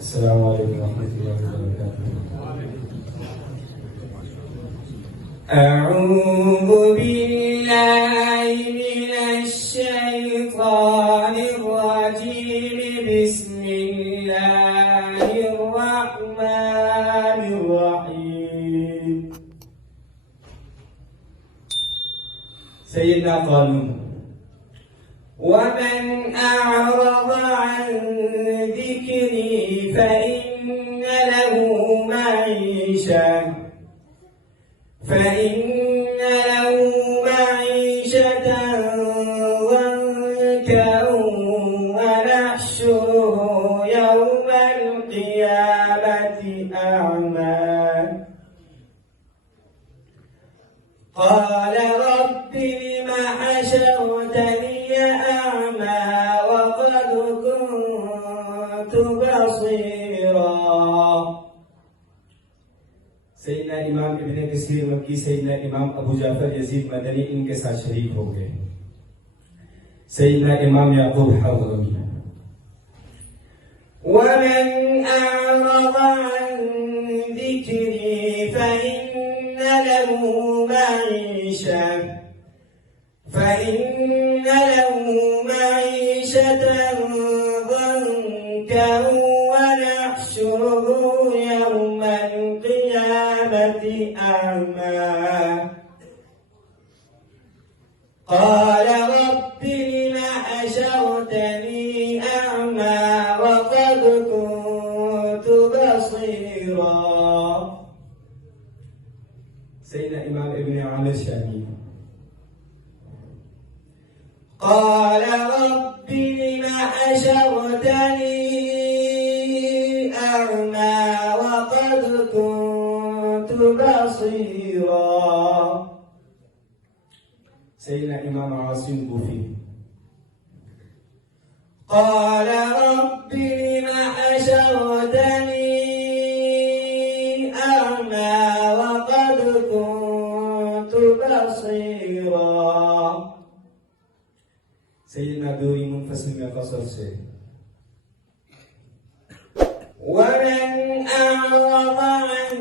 السلام عليكم ورحمة الله وبركاته. أعوذ بالله من الشيطان الرجيم. بسم الله الرحمن الرحيم. سيدنا قانون: ومن أعرض عن ذكري فإن له معيشة ضنكا ونحشره يوم القيامة أعمى. قال رب لم حشرتني أعمى وقد كنت بصيرا. सैयदना इमाम इब्न कसीर मक्की, सैयदना इमाम अबू जाफर यजीद मदनी इनके साथ शरीक हो गए। सैयदना इमाम याकूब हज़रमी: वमन अअरज़ अन ज़िक्री फ़इन्न लहू मईशतन ज़ंका वनहशुरुहु यौमल क़ियामति अअमा। قال رب لم حشرتني أعمى وقد كنت بصيرا. سيدنا إمام ابن عامر الشامي: قال رب لم حشرتني أعمى وقد كنت بصيرا. سيدنا إمام عاصم الكوفي: قال رب لم حشرتني أعمى وقد كنت بصيرا. سيدنا دوري منفصل में قصر से: ومن أعرض عن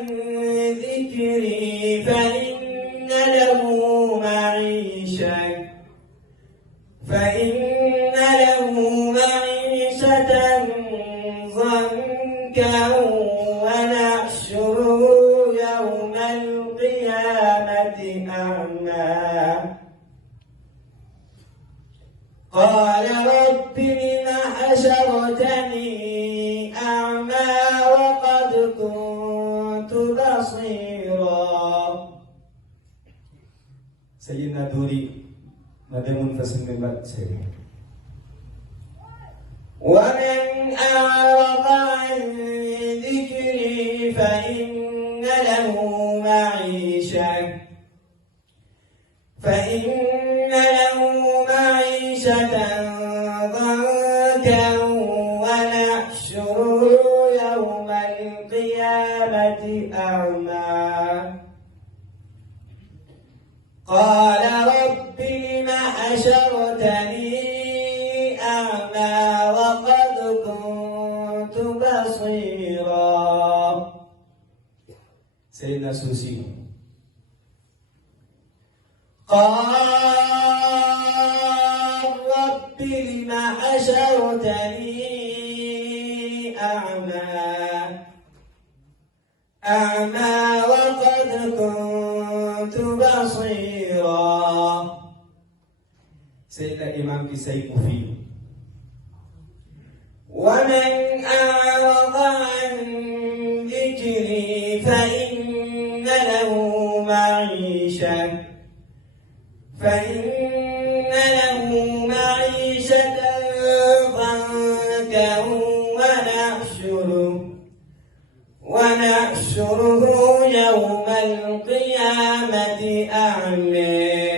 ذكري فإن له معيشة ضنكا ونحشره يوم القيامة أعمى. قال رب لم حشرتني أعمى وقد كنت بصيرا. سيدنا دوري مدى منفصل من بعد سيدنا: ومن أعرض عن ذكري فإن له معيشة ضنكا ونحشره يوم القيامة أعمى. قال رب لم حشرتني أعمى وقد كنت بصيرا. سيدنا سوسي: قال رب لم حشرتني أعمى وقد كنت بصيرا. سيدنا إمام كسائي كوفي: ومن أعرض عن ذكري فإن له معيشة ضنكا ونحشره يوم القيامة أعمى.